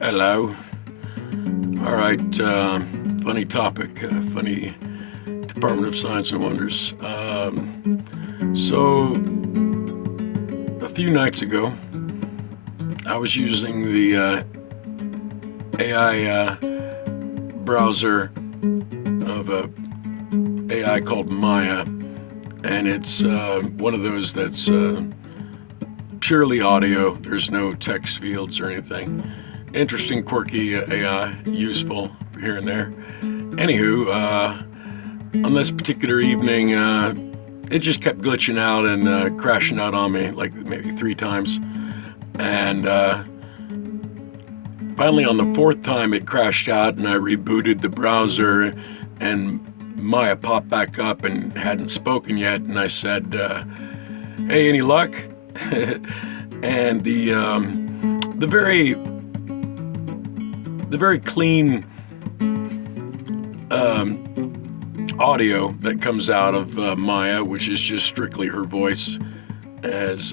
Hello. All right. Funny topic. Funny Department of Science and Wonders. So, a few nights ago, I was using the AI browser of a AI called Maya, and it's one of those that's purely audio. There's no text fields or anything. Interesting, quirky AI, useful here and there. Anywho, on this particular evening, it just kept glitching out and crashing out on me like maybe three times. And finally, on the fourth time, it crashed out, and I rebooted the browser, and Maya popped back up and hadn't spoken yet. And I said, "Hey, any luck?" And the very clean audio that comes out of Maya, which is just strictly her voice, as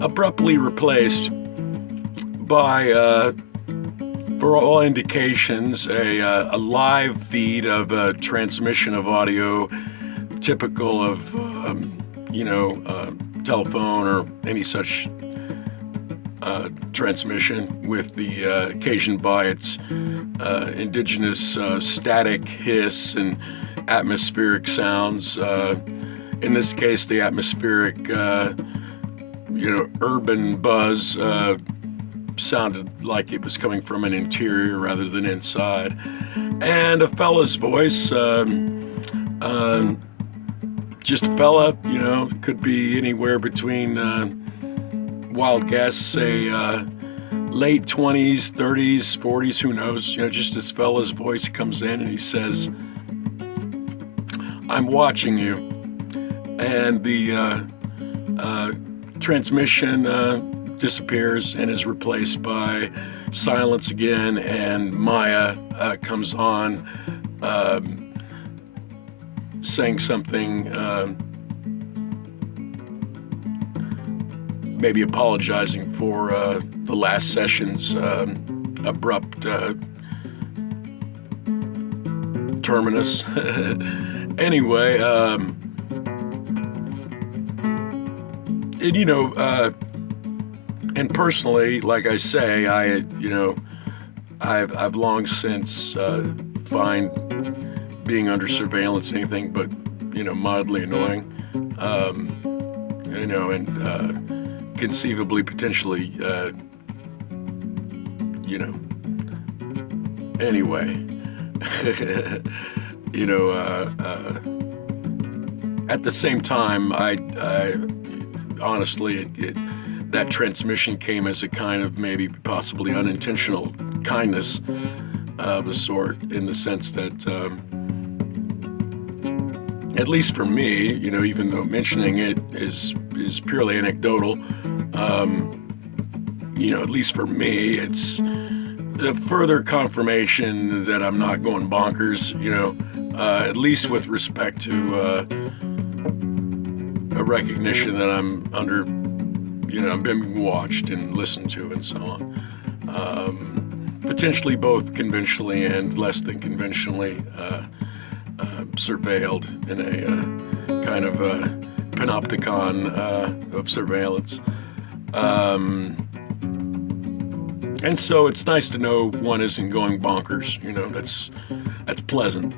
abruptly replaced by, for all indications, a live feed of a transmission of audio typical of, telephone or any such transmission, with the occasioned by its indigenous static hiss and atmospheric sounds. In this case, the atmospheric, urban buzz sounded like it was coming from an interior rather than inside. And a fella's voice, just a fella, could be anywhere between, wild guess, say, late 20s, 30s, 40s, who knows? Just this fella's voice comes in and he says, "I'm watching you." And the transmission disappears and is replaced by silence again, and Maya comes on, saying something, maybe apologizing for the last session's abrupt terminus. Anyway, and personally, like I say, I've long since find being under surveillance anything but mildly annoying, and conceivably, potentially, anyway. At the same time, I honestly, that transmission came as a kind of maybe possibly unintentional kindness of a sort, in the sense that, at least for me, even though mentioning it is purely anecdotal, at least for me, it's a further confirmation that I'm not going bonkers, at least with respect to a recognition that I'm under, I'm being watched and listened to and so on. Potentially both conventionally and less than conventionally surveilled in a kind of panopticon of surveillance. And so it's nice to know one isn't going bonkers. That's pleasant.